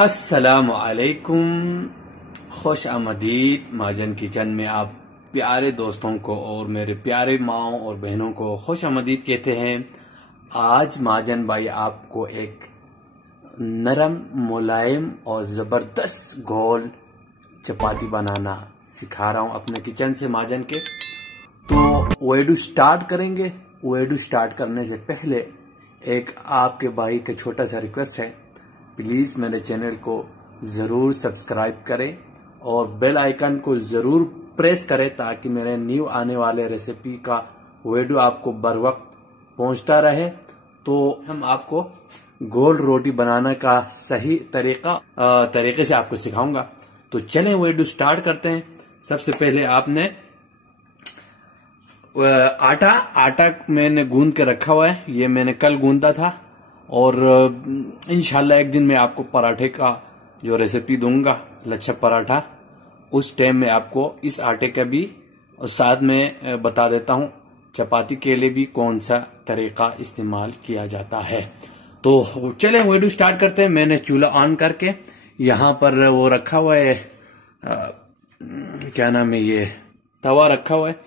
अस्सलामु अलैकुम, खुश आमदीद महाजन किचन में आप प्यारे दोस्तों को और मेरे प्यारे माओ और बहनों को खुश आमदीद कहते हैं। आज महाजन भाई आपको एक नरम मुलायम और ज़बरदस्त गोल चपाती बनाना सिखा रहा हूँ अपने किचन से महाजन के। तो वीडियो स्टार्ट करेंगे। वीडियो स्टार्ट करने से पहले एक आपके भाई का छोटा सा रिक्वेस्ट है, प्लीज़ मेरे चैनल को ज़रूर सब्सक्राइब करें और बेल आइकन को ज़रूर प्रेस करें ताकि मेरे न्यू आने वाले रेसिपी का वीडियो आपको बर वक्त पहुंचता रहे। तो हम आपको गोल रोटी बनाने का सही तरीके से आपको सिखाऊंगा। तो चलें वीडियो स्टार्ट करते हैं। सबसे पहले आपने आटा मैंने गूंद के रखा हुआ है। ये मैंने कल गूंदा था और इंशाल्लाह एक दिन मैं आपको पराठे का जो रेसिपी दूंगा, लच्छा पराठा, उस टाइम में आपको इस आटे का भी और साथ में बता देता हूं चपाती के लिए भी कौन सा तरीका इस्तेमाल किया जाता है। तो चलें वीडियो स्टार्ट करते हैं। मैंने चूल्हा ऑन करके यहाँ पर वो रखा हुआ है, क्या नाम है, ये तवा रखा हुआ है।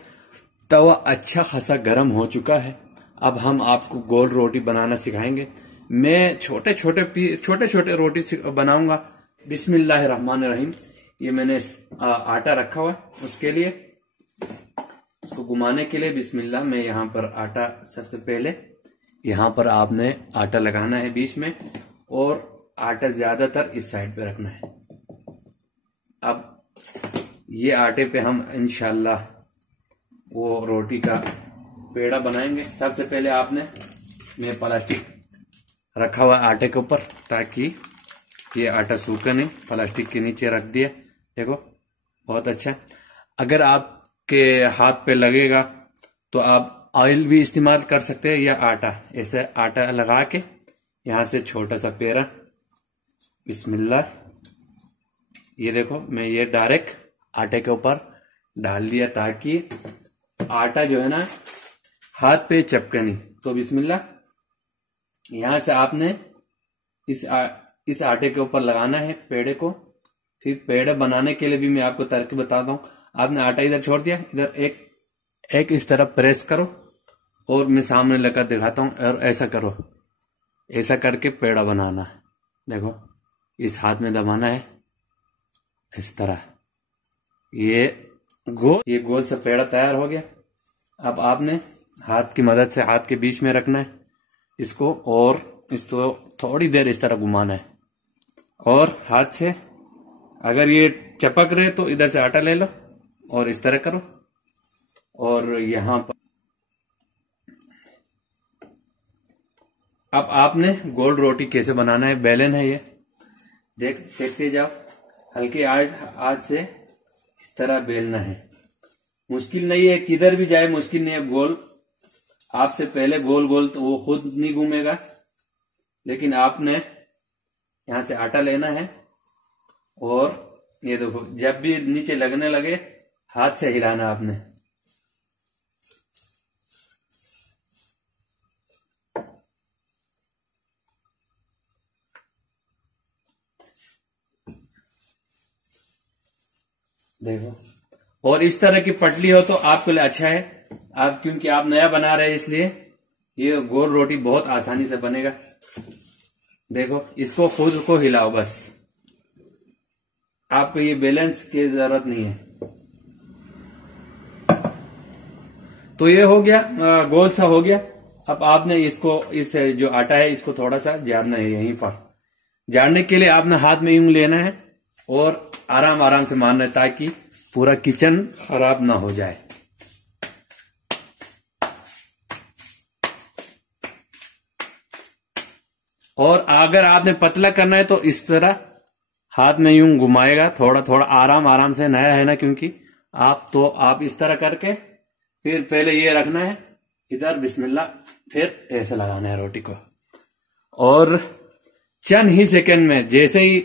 तवा अच्छा खासा गर्म हो चुका है। अब हम आपको गोल रोटी बनाना सिखाएंगे। मैं छोटे छोटे रोटी बनाऊंगा। बिस्मिल्लाहिर्रहमानिर्रहीम। ये मैंने आटा रखा हुआ है, उसके लिए इसको घुमाने के लिए बिस्मिल्लाह। मैं यहाँ पर आटा, सबसे पहले यहाँ पर आपने आटा लगाना है बीच में और आटा ज्यादातर इस साइड पे रखना है। अब ये आटे पे हम इंशाल्लाह वो रोटी का पेड़ा बनाएंगे। सबसे पहले आपने, मैं प्लास्टिक रखा हुआ आटे के ऊपर ताकि ये आटा सूखे नहीं, प्लास्टिक के नीचे रख दिया। देखो बहुत अच्छा। अगर आपके हाथ पे लगेगा तो आप ऑयल भी इस्तेमाल कर सकते हैं या आटा। ऐसे आटा लगा के यहां से छोटा सा पेड़ा, बिस्मिल्लाह। ये देखो मैं ये डायरेक्ट आटे के ऊपर डाल दिया ताकि आटा जो है ना हाथ पे चपके नहीं। तो बिस्मिल्लाह, यहां से आपने इस आटे के ऊपर लगाना है पेड़े को। फिर पेड़ा बनाने के लिए भी मैं आपको तरकीब बताता हूं। आपने आटा इधर छोड़ दिया, इधर एक इस तरफ प्रेस करो और मैं सामने लगा दिखाता हूं और ऐसा करो। ऐसा करके पेड़ा बनाना है। देखो इस हाथ में दबाना है इस तरह। ये गोल सा पेड़ा तैयार हो गया। अब आपने हाथ की मदद से हाथ के बीच में रखना है इसको और इसको थोड़ी देर इस तरह घुमाना है। और हाथ से अगर ये चपक रहे तो इधर से आटा ले लो और इस तरह करो। और यहां पर अब आपने गोल रोटी कैसे बनाना है, बेलन है ये, देखते जाओ। हल्के आज से इस तरह बेलना है। मुश्किल नहीं है, किधर भी जाए मुश्किल नहीं है। गोल आपसे पहले गोल तो वो खुद नहीं घूमेगा, लेकिन आपने यहां से आटा लेना है और ये देखो जब भी नीचे लगने लगे हाथ से हिलाना आपने। देखो, और इस तरह की पटली हो तो आपके लिए अच्छा है। आप क्योंकि आप नया बना रहे हैं इसलिए ये गोल रोटी बहुत आसानी से बनेगा। देखो इसको खुद को हिलाओ बस, आपको ये बैलेंस की जरूरत नहीं है। तो ये हो गया, गोल सा हो गया। अब आपने इसको, इस जो आटा है इसको थोड़ा सा झाड़ना है। यहीं पर झाड़ने के लिए आपने हाथ में यूं लेना है और आराम आराम से मारना है ताकि पूरा किचन खराब ना हो जाए। और अगर आपने पतला करना है तो इस तरह हाथ में यूं घुमाएगा, थोड़ा थोड़ा आराम आराम से। नया है ना क्योंकि आप इस तरह करके फिर पहले ये रखना है इधर, बिस्मिल्लाह, फिर ऐसे लगाना है रोटी को। और चंद ही सेकंड में, जैसे ही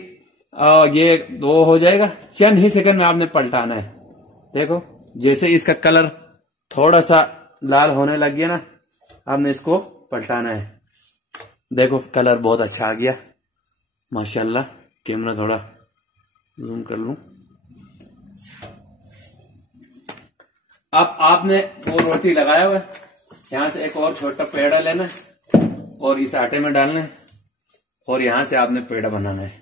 ये दो हो जाएगा, चंद ही सेकंड में आपने पलटाना है। देखो जैसे इसका कलर थोड़ा सा लाल होने लग गया ना, आपने इसको पलटाना है। देखो कलर बहुत अच्छा आ गया माशाल्लाह। कैमरा थोड़ा जूम कर लूं। अब आपने वो रोटी लगाया हुआ है, यहां से एक और छोटा पेड़ा लेना है और इस आटे में डालना है और यहां से आपने पेड़ा बनाना है।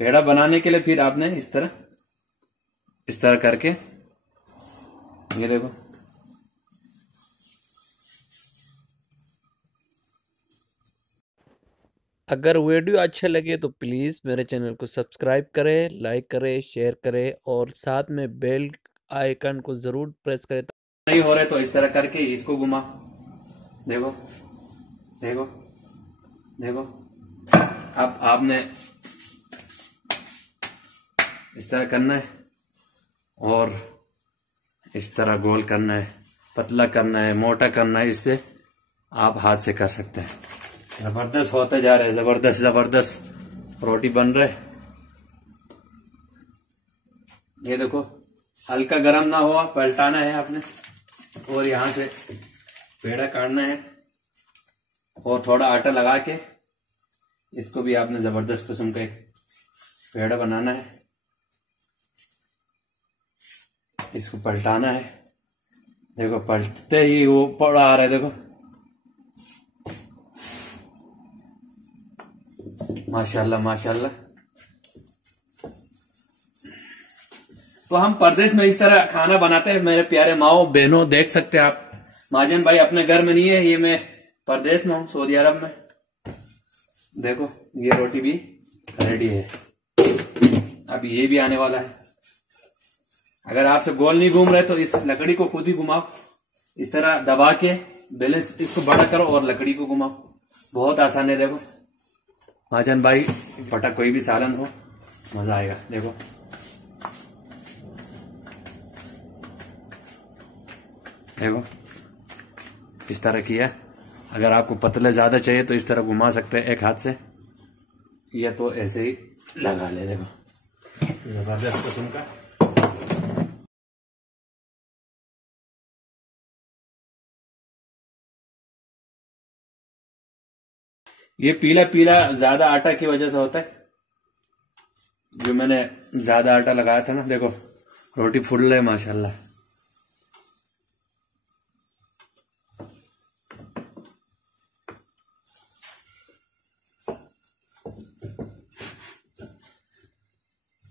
पेड़ा बनाने के लिए फिर आपने इस तरह करके, ये देखो, अगर वीडियो अच्छे लगे तो प्लीज़ मेरे चैनल को सब्सक्राइब करें, लाइक करें, शेयर करें और साथ में बेल आइकन को ज़रूर प्रेस करें। नहीं हो रहे तो इस तरह करके इसको घुमा, देखो देखो देखो। अब आपने इस तरह करना है और इस तरह गोल करना है, पतला करना है, मोटा करना है। इससे आप हाथ से कर सकते हैं। जबरदस्त होते जा रहे हैं, जबरदस्त जबरदस्त रोटी बन रहे। ये देखो, हल्का गरम ना हुआ, पलटाना है आपने और यहां से पेड़ा काटना है और थोड़ा आटा लगा के इसको भी आपने जबरदस्त किस्म का एक पेड़ा बनाना है। इसको पलटाना है, देखो पलटते ही वो पड़ा आ रहा है, देखो माशाल्लाह माशाल्लाह। तो हम परदेश में इस तरह खाना बनाते हैं मेरे प्यारे माओ बहनों, देख सकते हैं आप। महाजन भाई अपने घर में नहीं है, ये मैं परदेश में हूं, सऊदी अरब में। देखो ये रोटी भी रेडी है, अब ये भी आने वाला है। अगर आपसे गोल नहीं घूम रहे तो इस लकड़ी को खुद ही घुमाओ, इस तरह दबा के बैलेंस इसको बड़ा करो और लकड़ी को घुमाओ। बहुत आसान है। देखो महाजन भाई, बटा कोई भी सालन हो, मजा आएगा। देखो देखो इस तरह किया। अगर आपको पतले ज्यादा चाहिए तो इस तरह घुमा सकते हैं एक हाथ से, या तो ऐसे ही लगा ले। देखो जबरदस्त किस्म का। ये पीला पीला ज्यादा आटा की वजह से होता है, जो मैंने ज्यादा आटा लगाया था ना। देखो रोटी फूल रही है माशाल्लाह।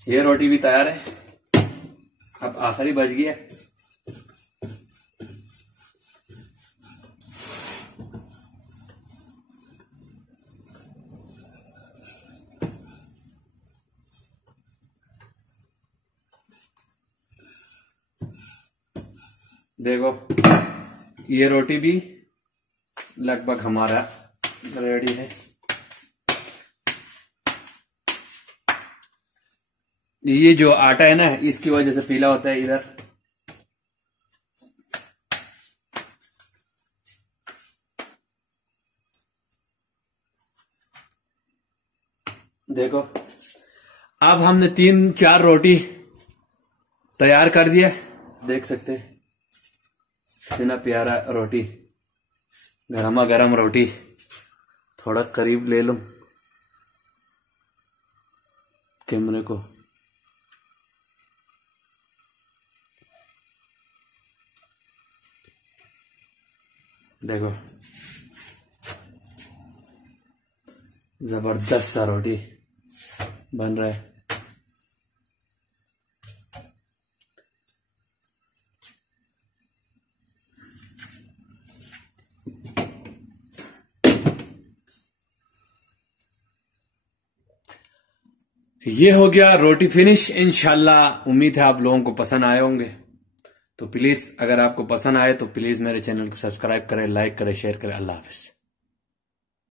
ये रोटी भी तैयार है, अब आखिरी बच गया। देखो ये रोटी भी लगभग हमारा रेडी है। ये जो आटा है ना, इसकी वजह से पीला होता है। इधर देखो, अब हमने 3-4 रोटी तैयार कर दिया, देख सकते हैं कितना प्यारा रोटी, गरमा गरम रोटी। थोड़ा करीब ले लो कैमरे को। देखो जबरदस्त सा रोटी बन रहा है। ये हो गया रोटी फिनिश। इंशाल्लाह उम्मीद है आप लोगों को पसंद आए होंगे। तो प्लीज अगर आपको पसंद आए तो प्लीज मेरे चैनल को सब्सक्राइब करें, लाइक करें, शेयर करें। अल्लाह हाफिज।